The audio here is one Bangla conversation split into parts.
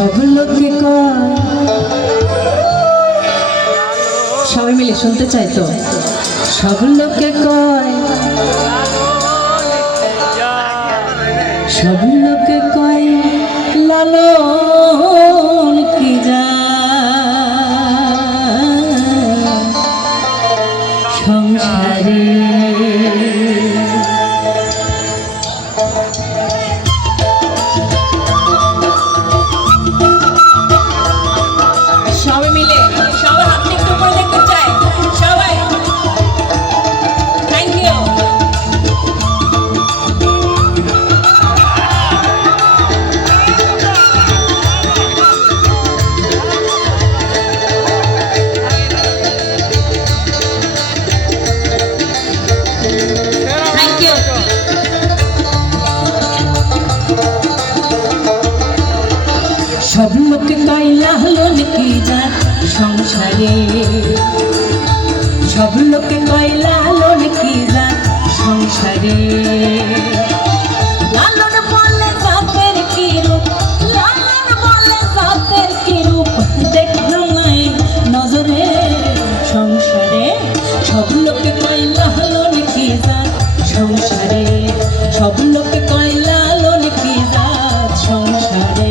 সব লোকে কয়, সবাই মিলে শুনতে চাই তো। সব লোকে কয়, সব লোকে কয় লালন কি যা সংসারে। সবাই মিলে সবার হাতটা একটু উপরে দেখতে চাই সবাই। Thank you. সব লোকে কয় লালন কি জাত সংসারে, সব লোকে কয় লালন কি জাত সংসারে। লালন বলে জাতের কি রূপ, লালন বলে জাতের কি রূপ, দেখলাম নাই নজরে সংসারে। সব লোকে কয় লালন কি জাত সংসারে, সব লোকে কয় লালন কি জাত সংসারে।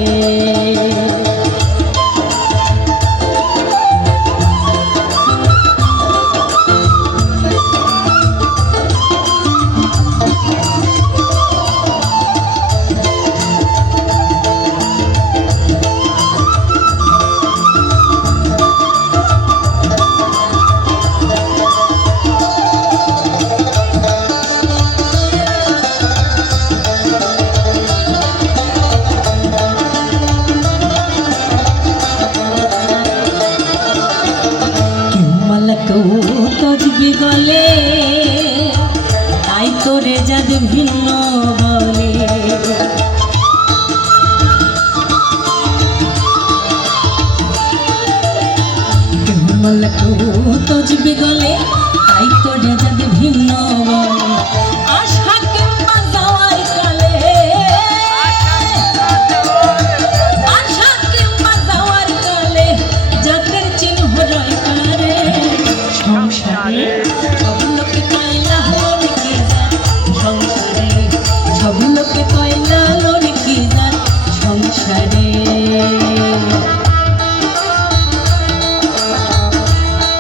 তজবি গলে তাই তোরে যাদ ভিন্ন বলে, তজবি গলে তাই তোরে যাদ ভিন্ন বলে। আশা কিংবা যাওয়ার কালে, আশা কিংবা যাওয়ার কালে যাদের চিহ্ন রয় কারে সংসারে। সব লোকে কয় লালন কি জাত সংসারে, সব লোকে কয় লালন কি জাত সংসারে।